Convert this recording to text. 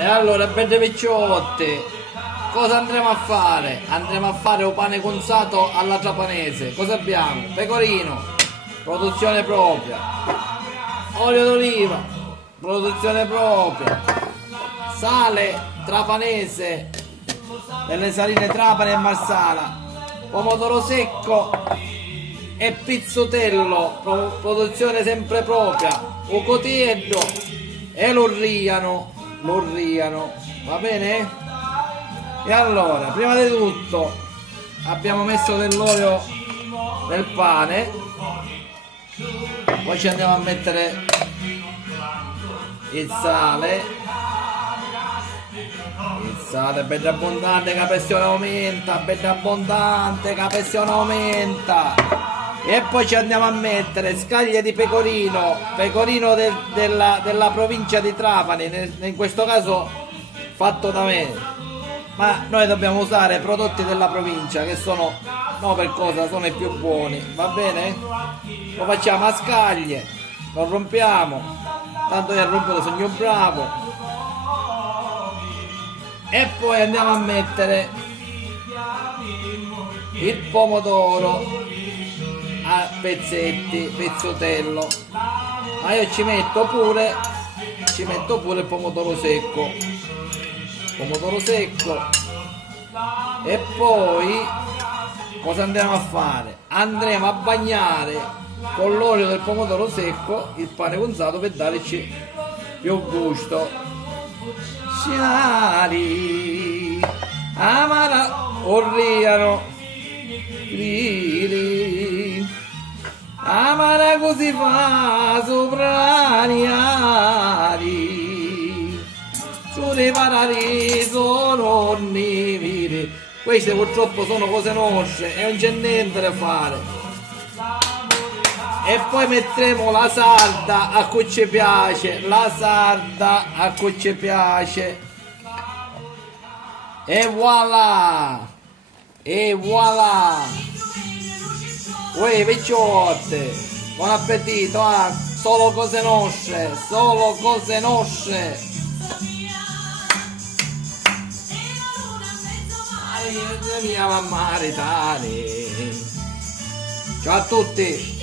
E allora, belle picciotte, cosa andremo a fare? Andremo a fare un pane conzato alla trapanese. Cosa abbiamo? Pecorino, produzione propria. Olio d'oliva, produzione propria. Sale trapanese, delle saline Trapani e Marsala. Pomodoro secco e pizzotello, produzione sempre propria. Un cotieddo e l'orriano, va bene? E allora, prima di tutto abbiamo messo dell'olio nel pane, poi ci andiamo a mettere il sale bello abbondante che la pressione aumenta, bello abbondante che la pressione aumenta. E poi ci andiamo a mettere scaglie di pecorino, della provincia di Trapani, in questo caso fatto da me, ma noi dobbiamo usare prodotti della provincia che sono, no per cosa, sono i più buoni, va bene? Lo facciamo a scaglie, lo rompiamo, tanto io a rompere sono io bravo. E poi andiamo a mettere il pomodoro a pezzetti, pezzotello, ma io ci metto pure il pomodoro secco, e poi cosa andiamo a fare? Andremo a bagnare con l'olio del pomodoro secco il pane conzato per darci più gusto. Ciari, amara, orriano, liri, amara così fa sopra gli ari, su dei parari sono niviri. Queste purtroppo sono cose nostre e non c'è niente da fare. E poi metteremo la sarda a cui ci piace, e voilà, uè picciotte, buon appetito, solo cose nostre, mia mamma ritani. Ciao a tutti.